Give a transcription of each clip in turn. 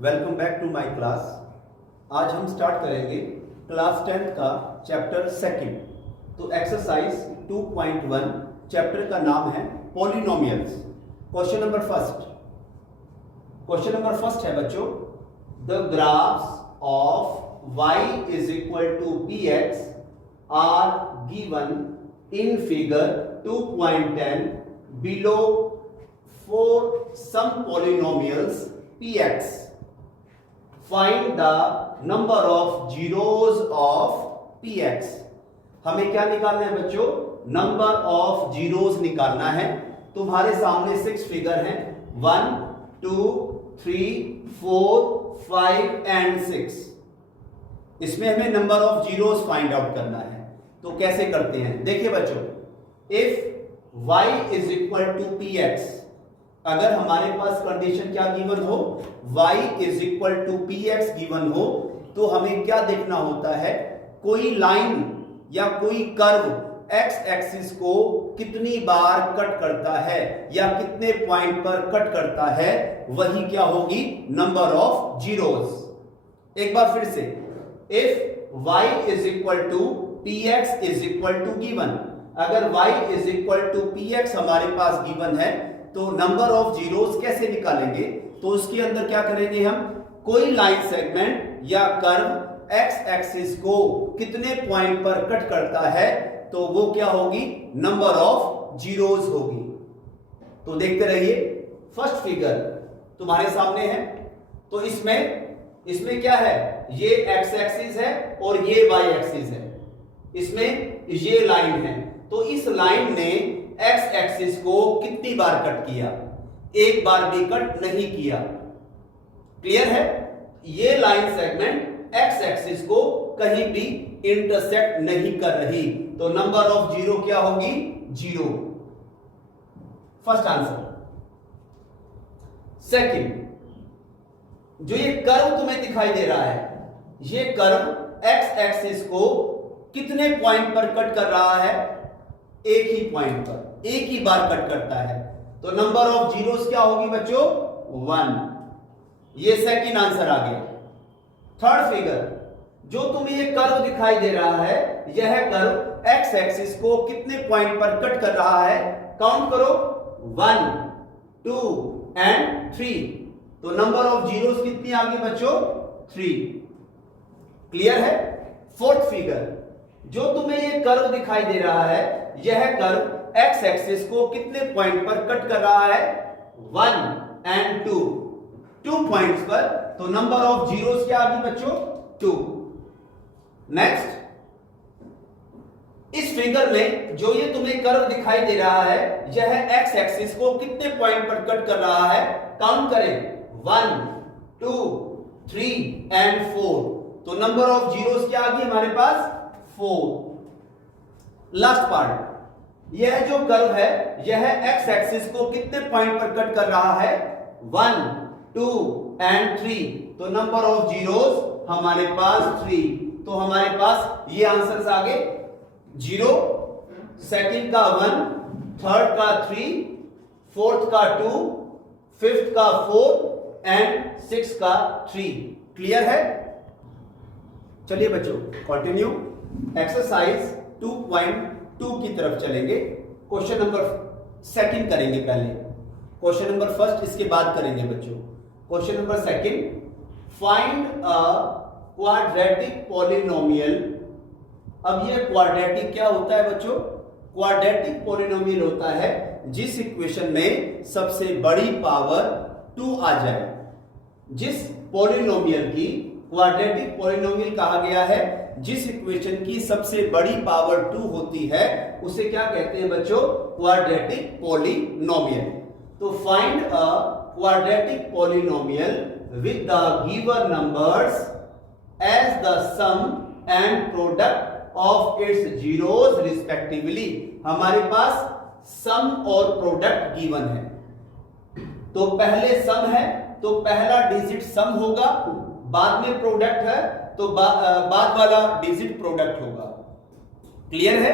Welcome back to my class. आज हम start करेंगे क्लास 10th का चैप्टर सेकंड। तो एक्सरसाइज 2.1 चैप्टर का नाम है पॉलिनोमियल्स। क्वेश्चन नंबर फर्स्ट है बच्चों, the graphs of y is equal to px are given in figure 2.10 below for some polynomials px. Find the number of zeros of px. हमें क्या निकालना है बच्चों? नंबर ऑफ जीरोस निकालना है। तुम्हारे सामने 6 फिगर हैं, 1 2 3 4 5 एंड 6। इसमें हमें number of zeros find out करना है। तो कैसे करते हैं? देखिए बच्चों, if y is equal to px, अगर हमारे पास कंडीशन क्या गिवन हो, y is equal to px given हो, तो हमें क्या देखना होता है? कोई लाइन या कोई कर्व x एक्सिस को कितनी बार कट करता है या कितने पॉइंट पर कट करता है, वही क्या होगी? Number of zeros. एक बार फिर से, if y is equal to px is equal to given, अगर y is equal to px हमारे पास गिवन है, तो नंबर ऑफ जीरोस कैसे निकालेंगे? तो उसके अंदर क्या करेंगे हम? कोई लाइन सेगमेंट या कर्व x एक्सिस को कितने पॉइंट पर कट करता है, तो वो क्या होगी? नंबर ऑफ जीरोस होगी। तो देखते रहिए, फर्स्ट फिगर तुम्हारे सामने है। तो इसमें क्या है? ये x एक्सिस है और ये y एक्सिस है। इसमें ये लाइन है। तो इस लाइन ने x एक्सिस को कितनी बार कट किया? एक बार भी कट नहीं किया। क्लियर है? ये लाइन सेगमेंट x एक्सिस को कहीं भी इंटरसेक्ट नहीं कर रही, तो नंबर ऑफ जीरो क्या होगी? जीरो। First answer. सेकंड, जो ये कर्व तुम्हें दिखाई दे रहा है, ये कर्व x एक्सिस को कितने पॉइंट पर कट कर रहा है? एक ही पॉइंट पर, एक ही बार कट करता है, तो नंबर ऑफ जीरोस क्या होगी बच्चों? 1। ये सेकंड आंसर आ गया। थर्ड फिगर, जो तुम्हें ये कर्व दिखाई दे रहा है, यह कर्व x एक्सिस को कितने पॉइंट पर कट कर रहा है? काउंट करो, 1 2 एंड 3। तो नंबर ऑफ जीरोस कितनी आ गई बच्चों? 3। क्लियर है? फोर्थ फिगर, जो तुम्हें ये कर्व दिखाई दे रहा है, यह कर्व x एक्सिस को कितने पॉइंट पर कट कर रहा है? 1 एंड 2 पॉइंट्स पर, तो नंबर ऑफ जीरोस क्या आ गई बच्चों? 2। नेक्स्ट, इस फिगर में जो ये तुम्हें कर्व दिखाई दे रहा है, यह x एक्सिस को कितने पॉइंट पर कट कर रहा है? काउंट करें, 1 2 3 एंड 4। तो नंबर ऑफ जीरोस क्या आ गई हमारे पास? 4। लास्ट पार्ट, यह जो कर्व है, यह x एक्सिस को कितने पॉइंट पर कट कर रहा है? 1 2 एंड 3। तो नंबर ऑफ जीरोस हमारे पास 3। तो हमारे पास ये आंसर्स आ गए, 0, सेकंड का 1, थर्ड का 3, फोर्थ का 2, फिफ्थ का 4 एंड 6 का 3। क्लियर है? चलिए बच्चों, कंटिन्यू एक्सरसाइज 2.2 की तरफ चलेंगे। क्वेश्चन नंबर सेकंड करेंगे पहले, क्वेश्चन नंबर फर्स्ट इसके बाद करेंगे बच्चों। Question number second, find a quadratic polynomial. अब ये क्वाड्रेटिक क्या होता है बच्चों? क्वाड्रेटिक पॉलिनोमियल होता है जिस इक्वेशन में सबसे बड़ी पावर 2 आ जाए। जिस पॉलिनोमियल की क्वाड्रेटिक पॉलिनोमियल कहा गया है, जिस इक्वेशन की सबसे बड़ी पावर 2 होती है, उसे क्या कहते हैं बच्चों? Quadratic polynomial. तो find a quadratic polynomial with the given numbers as the sum and product of its zeros respectively. हमारे पास सम और प्रोडक्ट गिवन है। तो पहले सम है, तो पहला डिजिट सम होगा, बाद में प्रोडक्ट है, तो बाद वाला डिजिट प्रोडक्ट होगा। क्लियर है?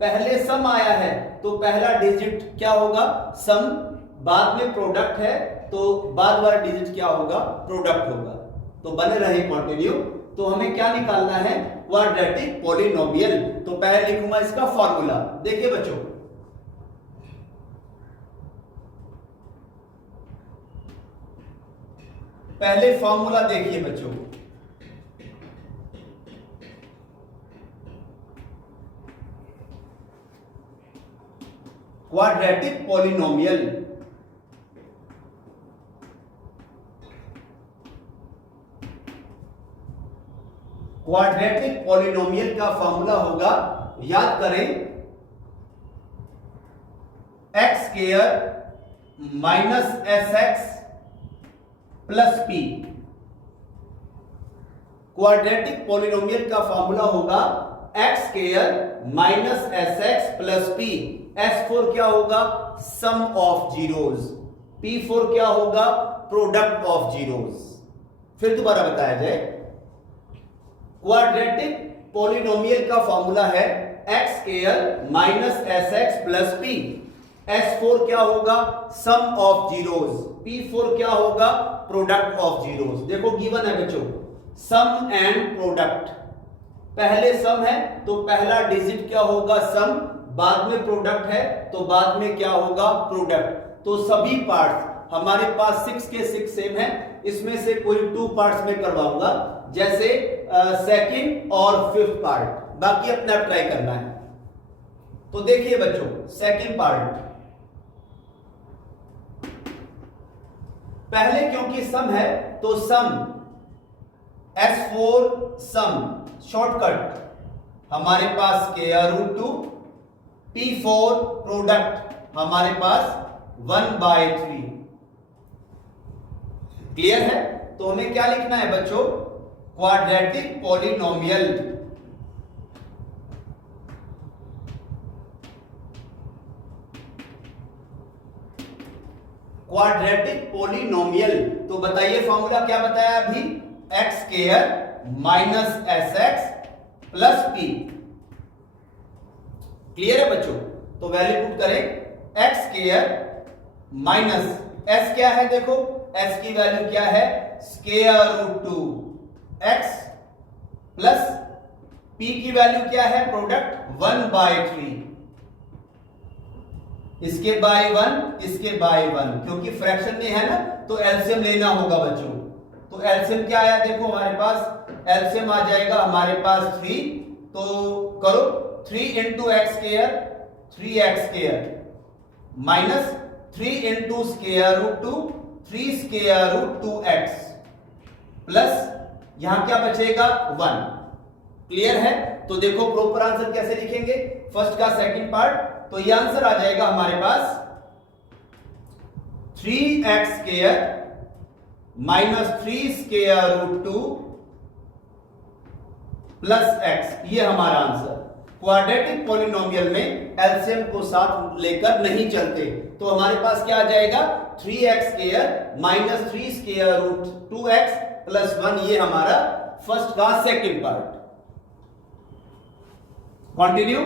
पहले सम आया है, तो पहला डिजिट क्या होगा? सम, बाद में प्रोडक्ट है, तो बाद वाला डिजिट क्या होगा, प्रोडक्ट होगा। तो बने रहे कंटिन्यू। तो हमें क्या निकालना है, क्वाड्रेटिक पॉलिनोमियल। तो पहले लिखूंगा इसका फॉर्मूला। देखिए बच्चों, पहले फॉर्मूला देखिए बच्चों, क्वाड्रेटिक पॉलिनोमियल। क्वाड्रेटिक पॉलिनोमियल का फॉर्मूला होगा, याद करें, x square minus S x plus P. Quadratic polynomial का फॉर्मूला होगा x square minus S x plus P. S4 क्या होगा, सम ऑफ जीरोज। P4 क्या होगा, प्रोडक्ट ऑफ जीरोज। फिर दोबारा बताया जाए, क्वाड्रेटिक पॉलिनोमियल का फॉर्मूला है x square minus S x plus P. S4 क्या होगा, सम ऑफ जीरोज। P4 क्या होगा, प्रोडक्ट ऑफ जीरोज। देखो गिवन है बच्चों, सम एंड प्रोडक्ट। पहले सम है तो पहला डिजिट क्या होगा, सम, बाद में प्रोडक्ट है तो बाद में क्या होगा, प्रोडक्ट। तो सभी पार्ट्स हमारे पास 6 के 6 सेम है, इसमें से कोई 2 पार्ट्स में करवाऊंगा, जैसे सेकंड और 5th पार्ट, बाकी अपने आप ट्राई करना है। तो देखिए बच्चों, सेकंड पार्ट, पहले क्योंकि सम है तो सम, S4 सम, शॉर्टकट हमारे पास स्क्वायर रूट 2, P4 प्रोडक्ट हमारे पास 1/3। क्लियर है? तो हमें क्या लिखना है बच्चों, क्वाड्रेटिक पॉलिनोमियल। Quadratic polynomial. तो बताइए फॉर्मूला क्या बताया अभी, x square minus S x plus P. Clear है बच्चों? तो वैल्यू पुट करें, एक्स स्क्वायर माइनस एस क्या है, देखो एस की वैल्यू क्या है, square root 2 x plus P की वैल्यू क्या है, प्रोडक्ट 1/3। इसके बाय 1, इसके बाय 1, क्योंकि फ्रैक्शन में है ना तो एलसीएम लेना होगा बच्चों। तो एलसीएम क्या आया, देखो हमारे पास एलसीएम आ जाएगा हमारे पास 3। तो करो 3 into x square, 3x square minus 3 into square root 2, 3 square root 2x plus यहां क्या बचेगा 1। क्लियर है? तो देखो प्रॉपर आंसर कैसे लिखेंगे, फर्स्ट का सेकंड पार्ट। तो ये आंसर आ जाएगा हमारे पास 3x square minus 3 square root 2 plus x। ये हमारा आंसर। क्वाड्रेटिक पॉलिनोमियल में एलसीएम को साथ लेकर नहीं चलते, तो हमारे पास क्या आ जाएगा, 3x square minus 3 square root 2x plus 1। ये हमारा फर्स्ट का second part. Continue.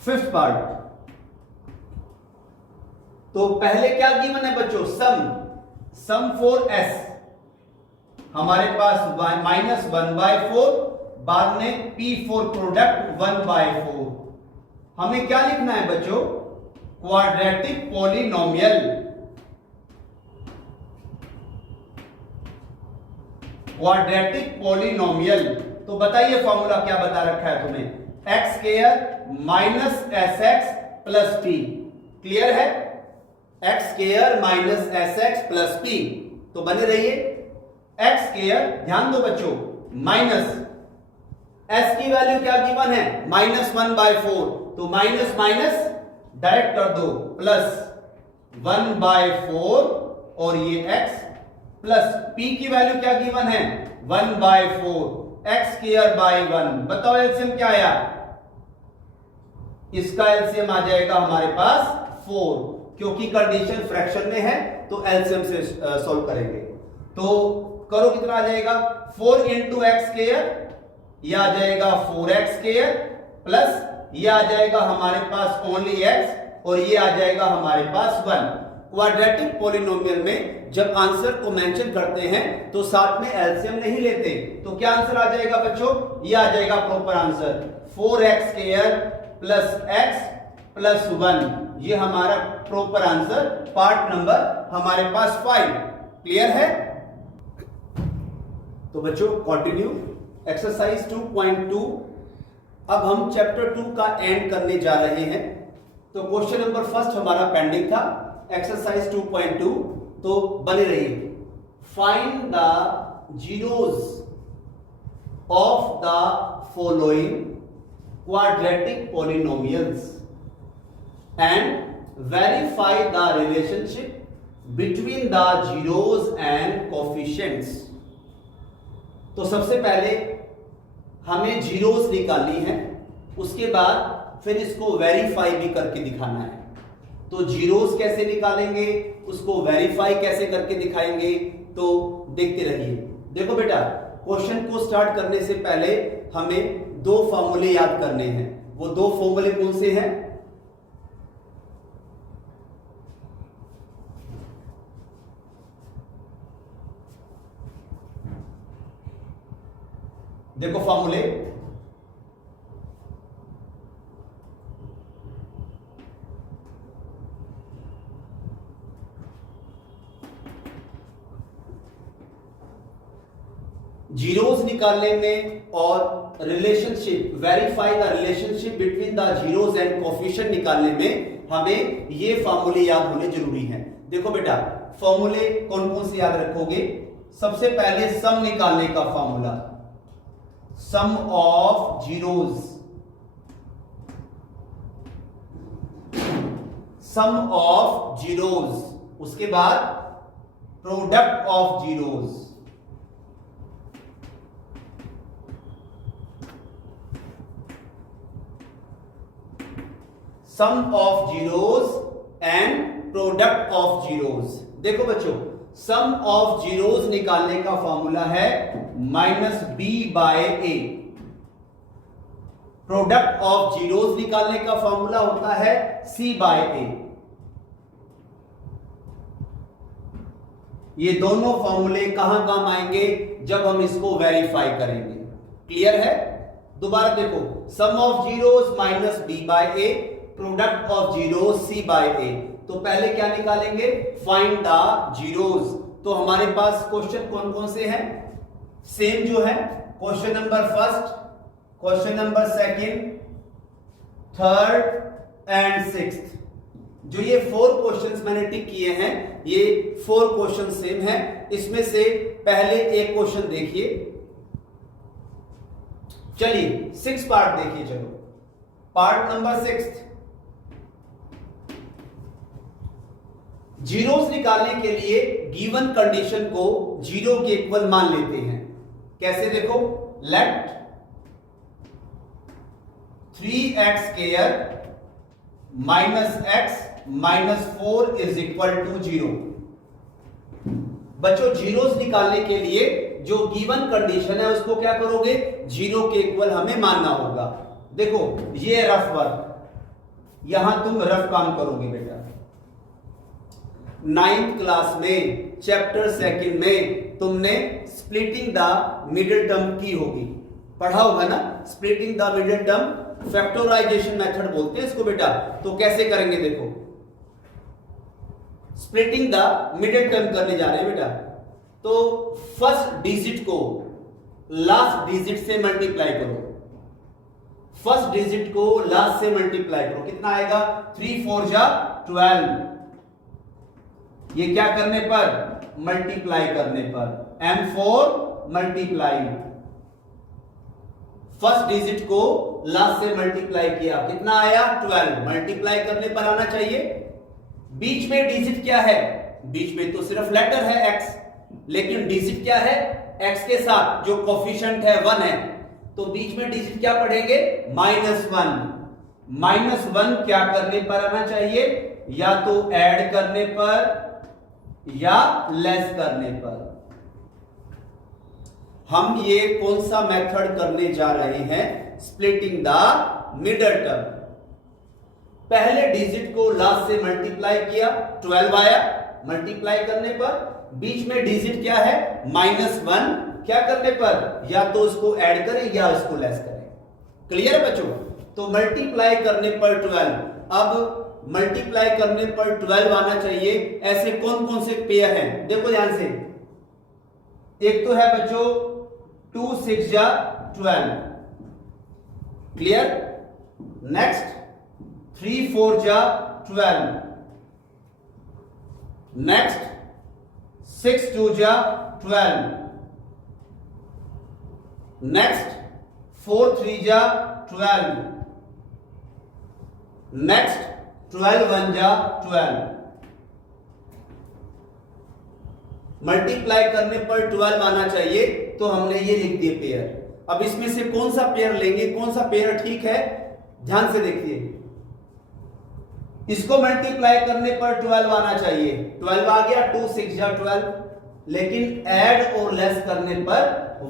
Fifth part. तो पहले क्या गिवन है बच्चों, सम फॉर s हमारे पास माइनस 1/4, बाद में P4 प्रोडक्ट 1/4। हमें क्या लिखना है बच्चों, क्वाड्रेटिक पॉलिनोमियल। Quadratic polynomial. तो बताइए फॉर्मूला क्या बता रखा है तुम्हें, x square minus S x plus P. Clear है? X square minus S x plus p. तो बने रहिए, एक्स स्क्वायर, ध्यान दो बच्चों, माइनस एस की वैल्यू क्या गिवन है, माइनस 1/4। तो माइनस माइनस डायरेक्ट कर दो, प्लस 1/4 और ये एक्स प्लस पी की वैल्यू क्या गिवन है, 1/4, एक्स स्क्वायर बाय 1। बताओ एलसीएम क्या आया, इसका एलसीएम आ जाएगा हमारे पास 4, क्योंकि कंडीशन फ्रैक्शन में है तो एलसीएम से सॉल्व करेंगे। तो करो कितना आ जाएगा, 4 इंटू एक्स स्क्वायर, यह आ जाएगा 4x स्क्वायर प्लस ये आ जाएगा हमारे पास ओनली x और ये आ जाएगा हमारे पास 1। क्वाड्रेटिक पॉलिनोमियल में जब आंसर को मेंशन करते हैं तो साथ में एलसीएम नहीं लेते, तो क्या आंसर आ जाएगा बच्चों? ये आ जाएगा proper answer 4x² plus x plus 1। ये हमारा प्रॉपर आंसर पार्ट नंबर हमारे पास 5। क्लियर है? तो बच्चों कंटिन्यू एक्सरसाइज 2.2। अब हम चैप्टर 2 का एंड करने जा रहे हैं। तो क्वेश्चन नंबर फर्स्ट हमारा पेंडिंग था, एक्सरसाइज 2.2, तो बने रहिए। Find the zeros of the following quadratic polynomials and verify the relationship between the zeros and coefficients. तो सबसे पहले हमें जीरोस निकालनी है, उसके बाद फिर इसको वेरीफाई भी करके दिखाना है। तो जीरोस कैसे निकालेंगे, उसको वेरीफाई कैसे करके दिखाएंगे, तो देखते रहिए। देखो बेटा, क्वेश्चन को स्टार्ट करने से पहले हमें दो फॉर्मूले याद करने हैं। वो दो फॉर्मूले कौन से हैं? देखो फॉर्मूले, जीरोस निकालने में और relationship, verify the relationship between the zeros and coefficient निकालने में हमें ये फॉर्मूले याद होने जरूरी हैं। देखो बेटा, फॉर्मूले कौन कौन से याद रखोगे? सबसे पहले सम निकालने का formula, sum of zeros, sum of zeros, उसके बाद product of zeros, sum of zeros and product of zeros. देखो बच्चों, सम ऑफ जीरोस निकालने का फॉर्मूला है -b/a। प्रोडक्ट ऑफ जीरोस निकालने का फॉर्मूला होता है c/a। ये दोनों फॉर्मूले कहां काम आएंगे? जब हम इसको वेरीफाई करेंगे। क्लियर है? दोबारा देखो, sum of zeros -b/a, product of zeros c/a। तो पहले क्या निकालेंगे? Find the zeros. तो हमारे पास क्वेश्चन कौन कौन से हैं? सेम जो है, question number first, question number second, third and sixth. जो ये 4 क्वेश्चंस मैंने टिक किए हैं, ये 4 क्वेश्चन सेम हैं। इसमें से पहले एक क्वेश्चन देखिए। चलिए 6 पार्ट देखिए। चलो पार्ट नंबर 6। जीरोस निकालने के लिए गिवन कंडीशन को जीरो के इक्वल मान लेते हैं। कैसे? देखो, let 3x² - x - 4 is equal to 0। बच्चों, जीरोस निकालने के लिए जो गिवन कंडीशन है उसको क्या करोगे? जीरो के इक्वल हमें मानना होगा। देखो, ये रफ वर्क, यहां तुम रफ काम करोगे बेटा। 9th क्लास में चैप्टर 2 में तुमने स्प्लिटिंग द मिडिल टर्म की होगी, पढ़ा होगा ना? Splitting the middle term, factorization method बोलते हैं इसको बेटा। तो कैसे करेंगे? देखो, स्प्लिटिंग द मिडिल टर्म करने जा रहे हैं बेटा। तो फर्स्ट डिजिट को लास्ट डिजिट से मल्टीप्लाई करो, फर्स्ट डिजिट को लास्ट से मल्टीप्लाई करो। कितना आएगा? 3 4 जा 12। ये क्या करने पर? मल्टीप्लाई करने पर। M4 मल्टीप्लाई, फर्स्ट डिजिट को लास्ट से मल्टीप्लाई किया, कितना आया? 12। मल्टीप्लाई करने पर आना चाहिए। बीच में डिजिट क्या है? बीच में तो सिर्फ लेटर है x, लेकिन डिजिट क्या है? x के साथ जो कोफिशिएंट है 1 है, तो बीच में डिजिट क्या पढ़ेंगे? -1। -1 क्या करने पर आना चाहिए? या तो ऐड करने पर या लेस करने पर। हम ये कौन सा मेथड करने जा रहे हैं? Splitting the middle term. पहले डिजिट को लास्ट से मल्टीप्लाई किया, 12 आया, मल्टीप्लाई करने पर बीच में डिजिट क्या है, -1, क्या करने पर, या तो इसको ऐड करें या इसको लेस करें। क्लियर बच्चों? तो मल्टीप्लाई करने पर 12, अब मल्टीप्लाई करने पर 12 आना चाहिए। ऐसे कौन कौन से पेयर हैं, देखो ध्यान से। एक तो है बच्चों 2 6 जा 12, क्लियर। नेक्स्ट 3 4 जा 12, नेक्स्ट 6 2 जा 12, नेक्स्ट 4 3 जा 12, नेक्स्ट 12 1 जा 12। मल्टीप्लाई करने पर 12 आना चाहिए, तो हमने ये लिख दिए पेयर। अब इसमें से कौन सा पेयर लेंगे, कौन सा पेयर ठीक है, ध्यान से देखिए। इसको मल्टीप्लाई करने पर 12 आना चाहिए, 12 आ गया, 2 6 जा 12, लेकिन ऐड और लेस करने पर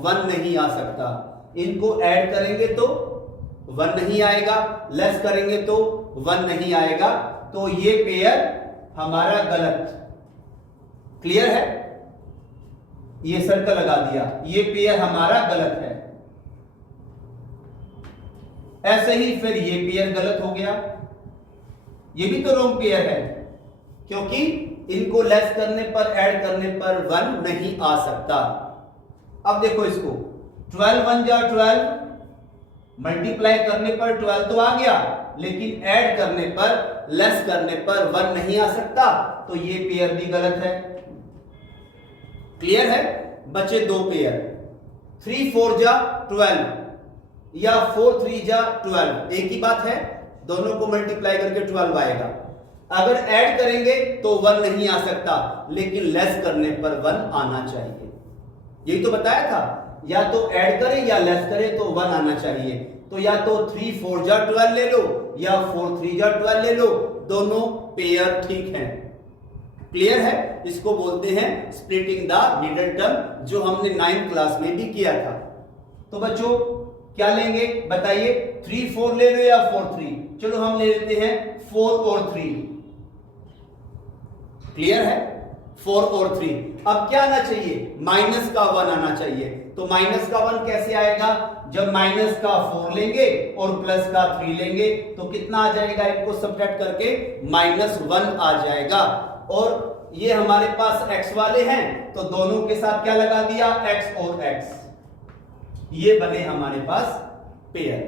1 नहीं आ सकता। इनको ऐड करेंगे तो 1 नहीं आएगा, लेस करेंगे तो 1 नहीं आएगा, तो ये पेयर हमारा गलत। क्लियर है? ये सर्कल लगा दिया, ये पेयर हमारा गलत है। ऐसे ही फिर ये पेयर गलत हो गया, ये भी तो रॉन्ग पेयर है, क्योंकि इनको लेस करने पर, ऐड करने पर 1 नहीं आ सकता। अब देखो इसको, 12 1 जा 12, मल्टीप्लाई करने पर 12 तो आ गया, लेकिन ऐड करने पर, लेस करने पर 1 नहीं आ सकता, तो ये पेयर भी गलत है। क्लियर है? बचे दो पेयर, 3 4 जा 12 या 4 3 जा 12, एक ही बात है, दोनों को मल्टीप्लाई करके 12 आएगा। अगर ऐड करेंगे तो 1 नहीं आ सकता, लेकिन लेस करने पर 1 आना चाहिए। यही तो बताया था, या तो ऐड करें या लेस करें तो 1 आना चाहिए। तो या तो 3 4 जा 12 ले लो या 4 3 जा 12 ले लो, दोनों पेयर ठीक हैं। क्लियर है? इसको बोलते हैं स्प्लिटिंग द मिडल टर्म, जो हमने 9th क्लास में भी किया था। तो बच्चों क्या लेंगे बताइए, 3 4 ले लो या 4 3? चलो हम ले लेते हैं 4 और 3। क्लियर है? 4 और 3। अब क्या आना चाहिए, माइनस का 1 आना चाहिए। तो माइनस का 1 कैसे आएगा, जब माइनस का 4 लेंगे और प्लस का 3 लेंगे तो कितना आ जाएगा, इनको सब्ट्रैक्ट करके -1 आ जाएगा। और ये हमारे पास x वाले हैं, तो दोनों के साथ क्या लगा दिया, x और x, ये बने हमारे पास pair.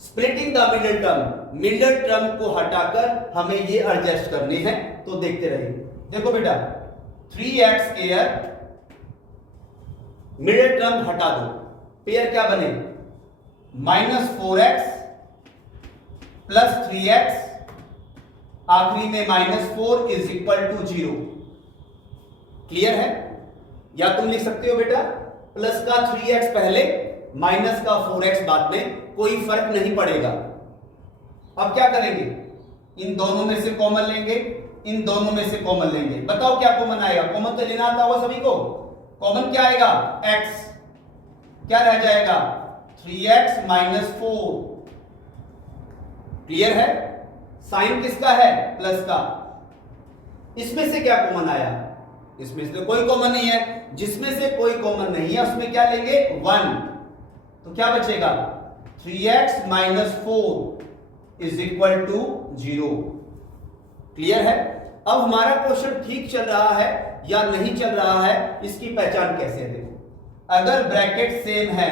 Splitting the middle term, middle term को हटाकर हमें ये एडजस्ट करने हैं, तो देखते रहिए। देखो बेटा 3x स्क्वायर, मिडिल टर्म हटा दो, पेयर क्या बने, -4x प्लस 3x, आखिरी में -4 इज इक्वल टू 0। क्लियर है? या तुम लिख सकते हो बेटा प्लस का 3x पहले, माइनस का 4x बाद में, कोई फर्क नहीं पड़ेगा। अब क्या करेंगे, इन दोनों में से कॉमन लेंगे, इन दोनों में से कॉमन लेंगे। बताओ क्या कॉमन आएगा, कॉमन तो लेना आता होगा सभी को। कॉमन क्या आएगा, x, क्या रह जाएगा 3x -4। क्लियर है? साइन किसका है, प्लस का। इसमें से क्या कॉमन आया, इसमें से कोई कॉमन नहीं है, जिसमें से कोई कॉमन नहीं है उसमें क्या लेंगे 1, तो क्या बचेगा 3x -4 is equal to 0। Clear है? अब हमारा क्वेश्चन ठीक चल रहा है या नहीं चल रहा है, इसकी पहचान कैसे दें। अगर ब्रैकेट सेम है,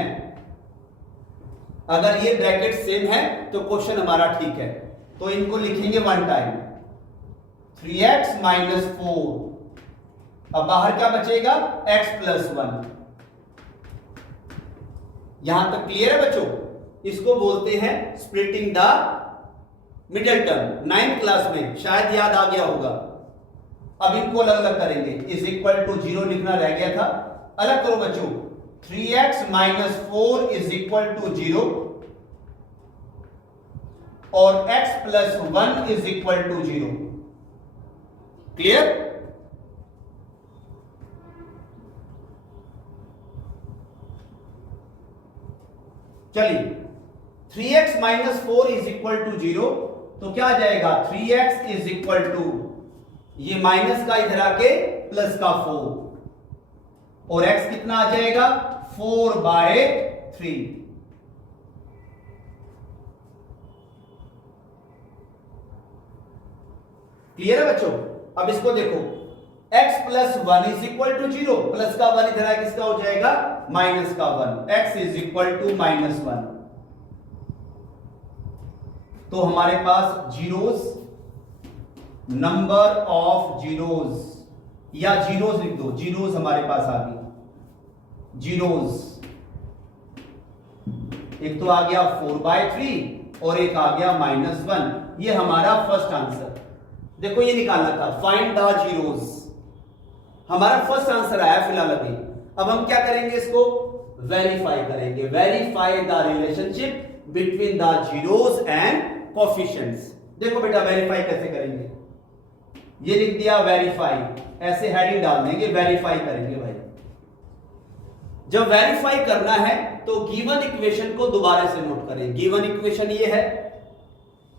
अगर ये ब्रैकेट सेम है तो क्वेश्चन हमारा ठीक है। तो इनको लिखेंगे 1 टाइम, 3x -4, अब बाहर क्या बचेगा x + 1। यहां तक क्लियर है बच्चों? इसको बोलते हैं splitting the middle term. 9th class में शायद याद आ गया होगा। अब इनको अलग अलग करेंगे, इज इक्वल टू 0 लिखना रह गया था, अलग करो बच्चों। 3x -4 इज इक्वल टू 0 और x + 1 is equal to 0। Clear? चलिए 3x minus 4 is equal to 0, तो क्या आ जाएगा 3x इज इक्वल टू ये माइनस का इधर आके प्लस का 4, और x कितना आ जाएगा 4/3। क्लियर है बच्चों? अब इसको देखो, x plus 1 is equal to 0, plus का 1 इधर आके किसका हो जाएगा माइनस का 1, x इज इक्वल टू -1। तो हमारे पास जीरोस, नंबर ऑफ जीरोस, या जीरोस लिख दो, जीरोस हमारे पास आ गई, जीरोस एक तो आ गया 4/3 और एक आ गया -1। ये हमारा फर्स्ट आंसर। देखो ये निकालना था, फाइंड द जीरोस। हमारा फर्स्ट आंसर आया फिलहाल अभी। अब हम क्या करेंगे, इसको वेरीफाई करेंगे। Verify the relationship between the zeros and coefficients. देखो बेटा वेरीफाई कैसे करेंगे, ये लिख दिया वेरीफाई, ऐसे हेडिंग डाल देंगे, वेरीफाई करेंगे भाई। जब वेरीफाई करना है तो गिवन इक्वेशन को दोबारा से नोट करें। गिवन इक्वेशन ये है,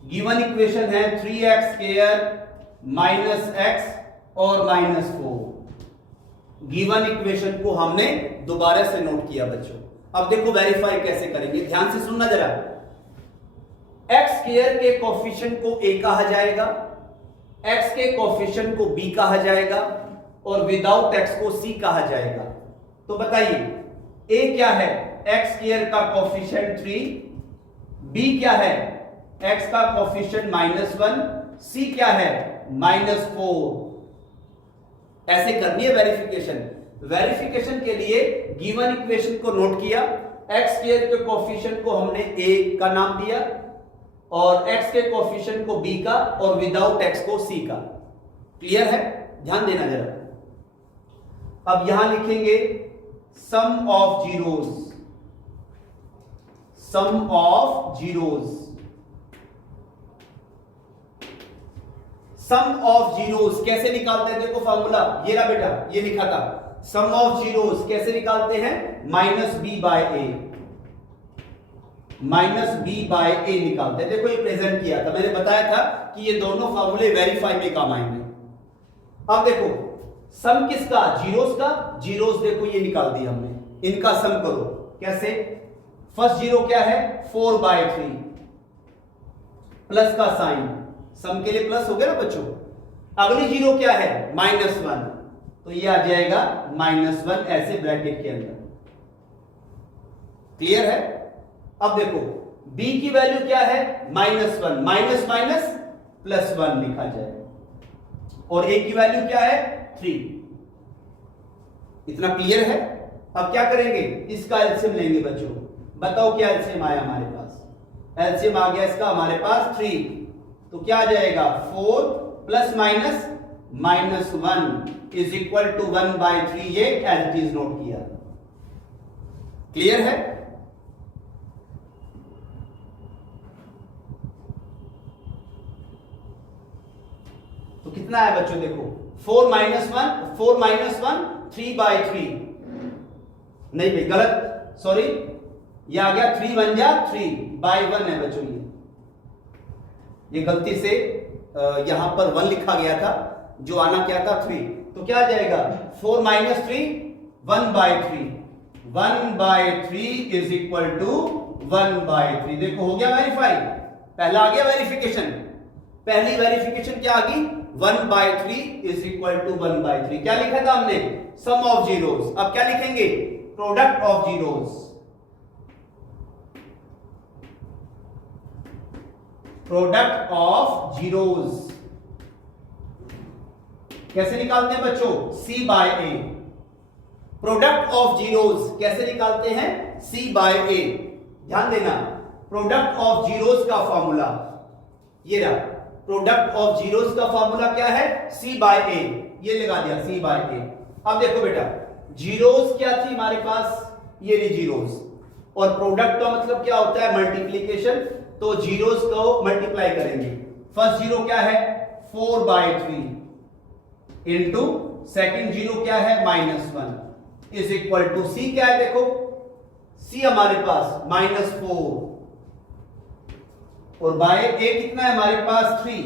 गिवन इक्वेशन है 3x² माइनस x और -4। गिवन इक्वेशन को हमने दोबारा से नोट किया बच्चों। अब देखो वेरीफाई कैसे करेंगे, ध्यान से सुनना जरा। x² के कोफिशिएंट को a कहा जाएगा, x के कोफिशिएंट को b कहा जाएगा और विदाउट x को c कहा जाएगा। तो बताइए a क्या है, x² का कोफिशिएंट 3, b क्या है x का कोफिशिएंट -1, c क्या है -4। ऐसे करनी है वेरिफिकेशन। वेरिफिकेशन के लिए गिवन इक्वेशन को नोट किया, x² के कोफिशिएंट को हमने a का नाम दिया और x के कोफिशिएंट को b का और विदाउट x को c का। क्लियर है? ध्यान देना जरा। अब यहां लिखेंगे sum of zeros, sum of zeros, sum of zeros कैसे निकालते हैं, देखो फॉर्मूला ये रहा बेटा, ये लिखा था। सम ऑफ जीरोस कैसे निकालते हैं, -b/a, -b/a निकालते हैं। देखो ये प्रेजेंट किया था, मैंने बताया था कि ये दोनों फॉर्मूले वेरीफाई में काम आएंगे। अब देखो सम किसका, जीरोस का। जीरोस देखो ये निकाल दिया हमने, इनका सम करो। कैसे, फर्स्ट जीरो क्या है 4/3, प्लस का साइन, सम के लिए प्लस हो गया ना बच्चों। अगली जीरो क्या है -1, तो ये आ जाएगा -1 ऐसे ब्रैकेट के अंदर। क्लियर है? अब देखो b की वैल्यू क्या है -1, माइनस माइनस +1 लिखा जाए, और a की वैल्यू क्या है 3। इतना क्लियर है? अब क्या करेंगे, इसका एलसीएम लेंगे बच्चों। बताओ क्या एलसीएम आया हमारे पास, एलसीएम आ गया इसका हमारे पास 3, तो क्या आ जाएगा 4 plus minus -1 is equal to 1/3। ये एज इट इज नोट किया। क्लियर है? तो कितना है बच्चों, देखो 4 - 1 4 - 1 3/3। नहीं भाई गलत, सॉरी, ये आ गया 3 बन जा 3/1 है बच्चों। ये गलती से यहां पर 1 लिखा गया था, जो आना क्या था 3। तो क्या आ जाएगा 4 - 3 1/3, 1/3 इज इक्वल टू 1/3। देखो हो गया वेरीफाई, पहला आ गया वेरिफिकेशन। पहली वेरिफिकेशन क्या आ गई 1/3 इज इक्वल टू 1/3। क्या लिखा था हमने, सम ऑफ जीरोस। अब क्या लिखेंगे, product of zeros. Product of zeros कैसे निकालते हैं बच्चों, c/a। प्रोडक्ट ऑफ जीरोस कैसे निकालते हैं, c/a। ध्यान देना, प्रोडक्ट ऑफ जीरोस का फॉर्मूला ये रहा। प्रोडक्ट ऑफ जीरोस का फॉर्मूला क्या है, c/a। ये लगा दिया c/a। अब देखो बेटा, जीरोस क्या थी हमारे पास, ये रही जीरोस, और प्रोडक्ट का मतलब क्या होता है, मल्टीप्लीकेशन। तो जीरोस को मल्टीप्लाई करेंगे। फर्स्ट जीरो क्या है 4/3 इंटू सेकेंड जीरो क्या है -1 इज इक्वल टू c क्या है, देखो c हमारे पास -4 और बाय ए कितना है हमारे पास 3,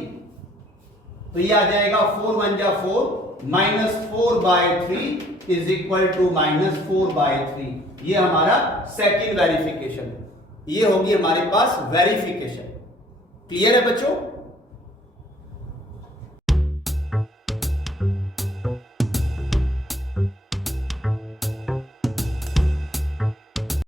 तो ये आ जाएगा 4 1 जा 4 minus 4 by 3 is equal to minus 4 by 3। ये हमारा सेकंड वेरिफिकेशन, ये होगी हमारे पास वेरिफिकेशन। क्लियर है बच्चों?